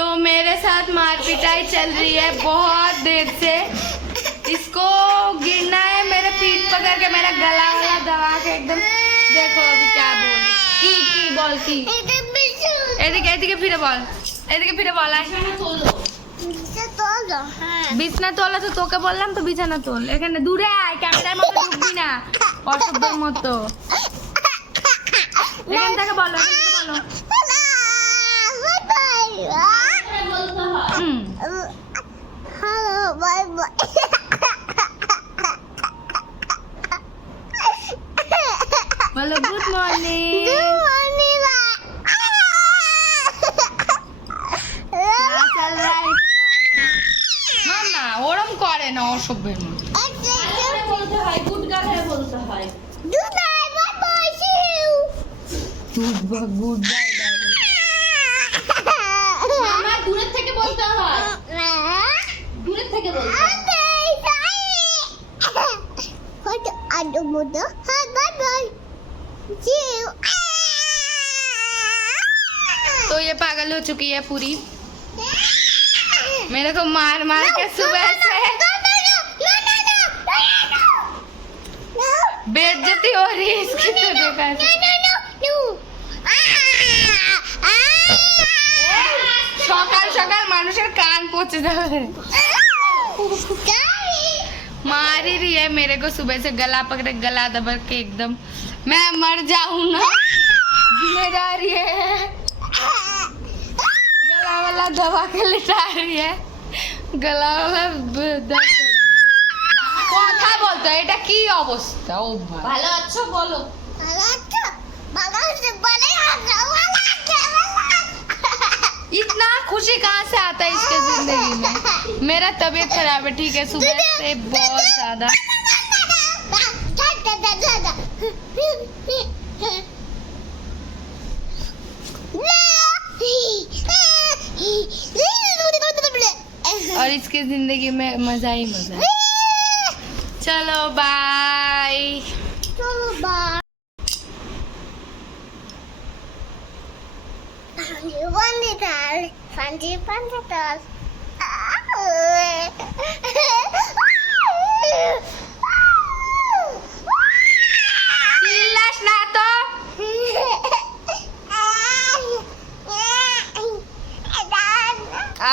तो मेरे साथ मार पिटाई चल रही है बहुत देर से। इसको गिरना है, मेरे पीठ पकड़ के मेरा गला वाला दबा के एकदम। देखो अभी क्या बोल की বল কি এদিকে ফিরে বল, এদিকে ফিরে বল। বিছানা তোলা তো তোকে বললাম তো, বিছানা তোল। এখানে দূরে আয়, ক্যামেরার মতো ঢুকবি না অসভ্যের মতো। এখান থেকে বলো, বলো গুড মর্নিং। না ওরম করে না অসভ্যের মতো। বলতে হয় গুড গার্ল হ্যাঁ বলতে হয়। Good bye bye good bye bye. মামা দূরে থেকে বলতে হয়, দূরে থেকে বলতে হয়। আদো মোদো হ্যাঁ বাই বাই। तो ये पागल हो चुकी है पूरी, मेरे को मार मार के सुबह से बेइज्जती हो रही है इसकी। तो देखा সকাল সকাল মানুষের কান পচে যাবে। मार ही रही है मेरे को सुबह से, गला पकड़े गला दबा के एकदम मैं मर जाऊं ना। जिम्मेदारी है, गला वाला दबा के लिटा रही है, गला वाला কথা বলতো। এটা কি অবস্থা? ও ভালো আছো বলো। इतना खुशी कहाँ से आता है इसके जिंदगी में? मेरा तबीयत खराब है ठीक है, सुबह से बहुत ज्यादा। और इसके जिंदगी में मजा ही मजा है। चलो बाय। चलो बाय। চিল্লাস না তো।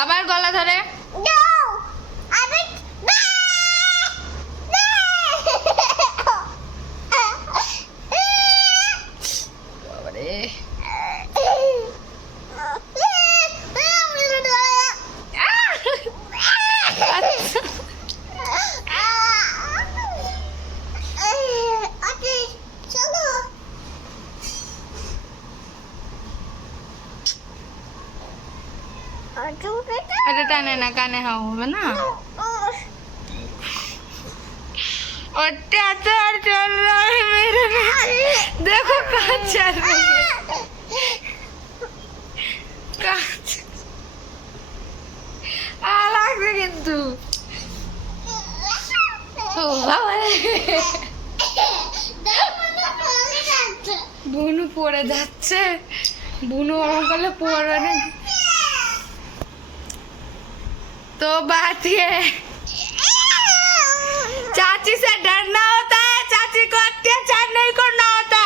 আবার গলা ধরে अरे टाने ना काने हाँ हो ना। अत्याचार चल रहा है मेरे में, देखो कहाँ चल रही है। লাগবে কিন্তু বুনু পড়ে যাচ্ছে, বুনু ওরকম করলে পড়বে না। तो बात ये चाची से डरना होता है, चाची को अत्याचार नहीं करना होता।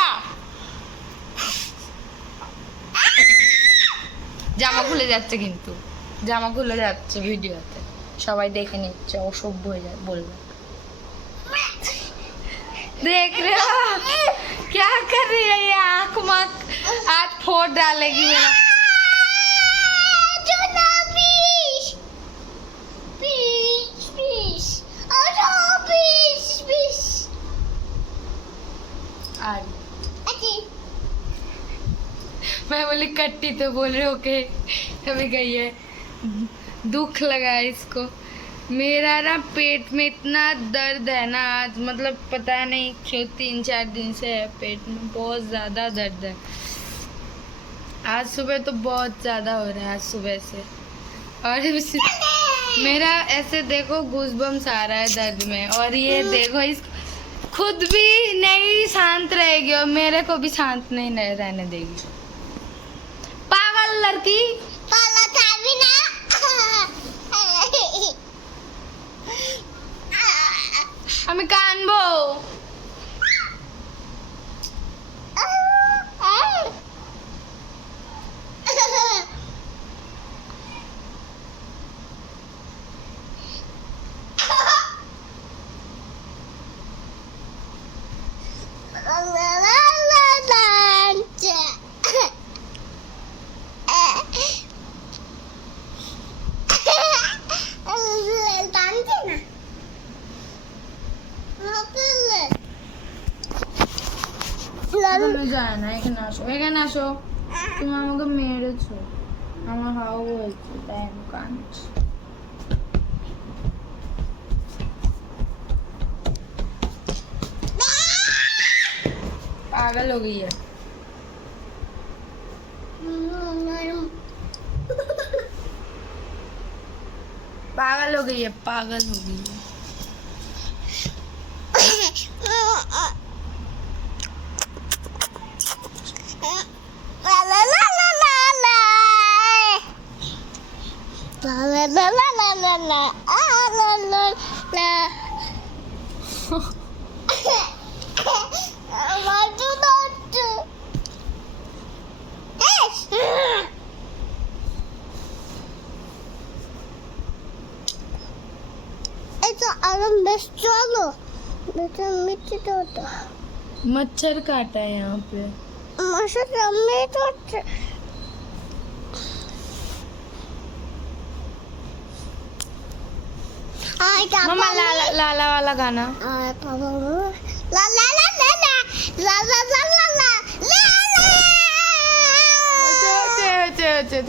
জামা খুলে যাচ্ছে কিন্তু, জামা খুলে যাচ্ছে ভিডিওতে, সবাই দেখে নিচ্ছে, অসভ্য হয়ে যায় বলবে। देख रहे हो क्या कर रही है ये? आँख माक आज फोड़ डालेगी मेरा। मैं बोली कट्टी तो बोल रहे ओके अभी गई है। दुख लगा है इसको। मेरा ना पेट में इतना दर्द है ना आज, मतलब पता नहीं क्यों 3-4 दिन से है, पेट में बहुत ज़्यादा दर्द है। आज सुबह तो बहुत ज़्यादा हो रहा है, आज सुबह से। और मेरा ऐसे देखो गूज़बम्स आ रहा है दर्द में, और ये देखो इस खुद भी नहीं शांत रहेगी और मेरे को भी शांत नहीं रहने देगी। पागल लड़की। पागल था भी ना। আমি কানবো। এখানে যায় না, এখানে আসো, এখানে আসো। তুমি আমাকে মেরেছো, আমার হাও হয়েছে, তাই আমি কাঁদছি। पागल हो गई है। पागल हो गई है, पागल हो गई है। चलो बेटा मिट्टी तो मच्छर काटा है यहाँ पे। मच्छर तो मम्मा लाला लाला वाला गाना। ला ला ला ला ला ला ला ला ला ला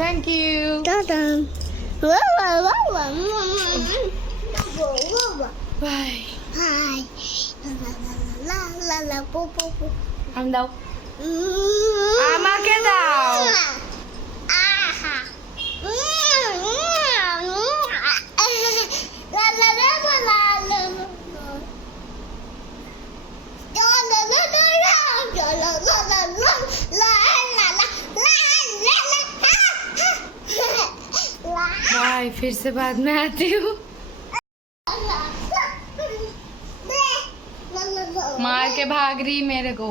थैंक यू। बाय। हम दाओ, আমাকে দাও। बाय, फिर से बाद में आती हूँ। मार के भाग रही मेरे को।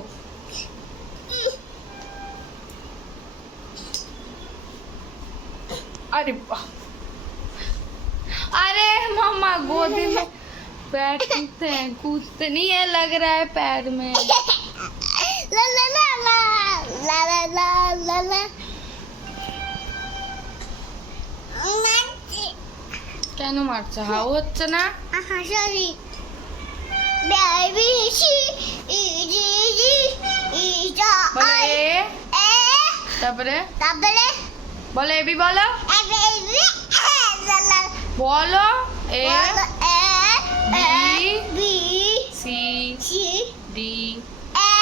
अरे वाह, अरे मम्मा गोदी में बैठते हैं, कूदते नहीं है, लग रहा है पैर में। ला ला ला ला ला ला ला ला কেন মারছে? হাও হচ্ছে না? সরি বেবি সি ইজি জি ইজা বলো আই এ, এ তারপরে তারপরে বলো এবি, বলো বেবি লা লা বলো A A B C C D A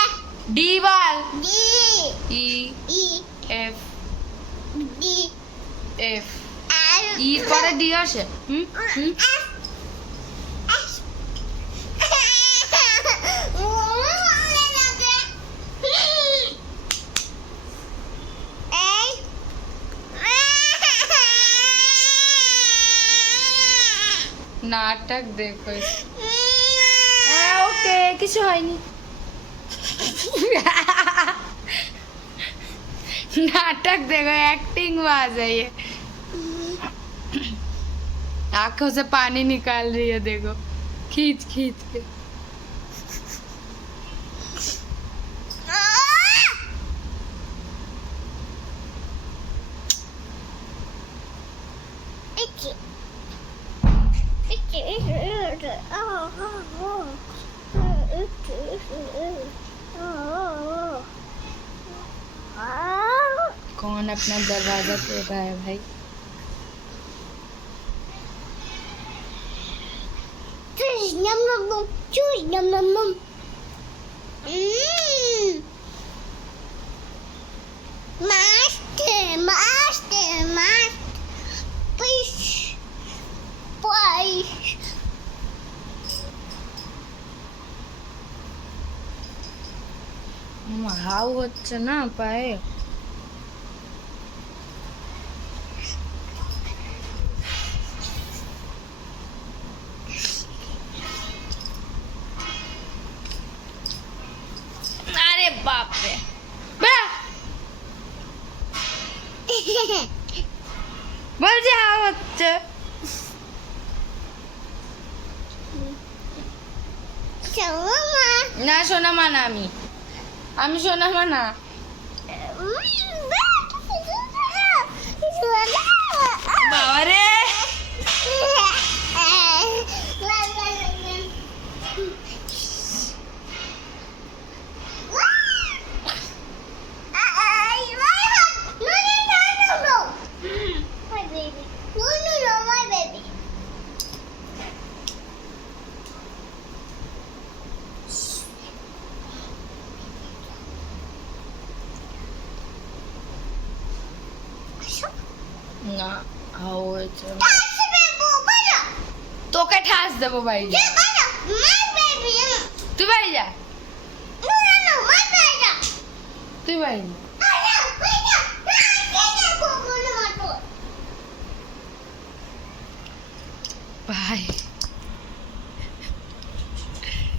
D বল। D E E F D F আর ই পরে ডি আসে। হুম হুম নাটক দেখো। ওকে, কিছু হয়নি। नाटक देखो, एक्टिंग बाज है ये। आंखों से पानी निकाल रही है, देखो खींच खींच के। कौन अपना दरवाजा तोड़ रहा है भाई? Choose yum yum yum. Choose yum yum yum. Master, master, master. Fish. Fish. হাও হচ্ছে না পায়ে। বাপরে বেড়া বলছি হা হচ্ছে সোনা না সোনা মা না আমি সোনা মা না বাবা রে না হাও হয়েছে তোকে ঠাস দেবো বাড়ি যা তুই বাড়ি যা তুই বাড়ি যা বাই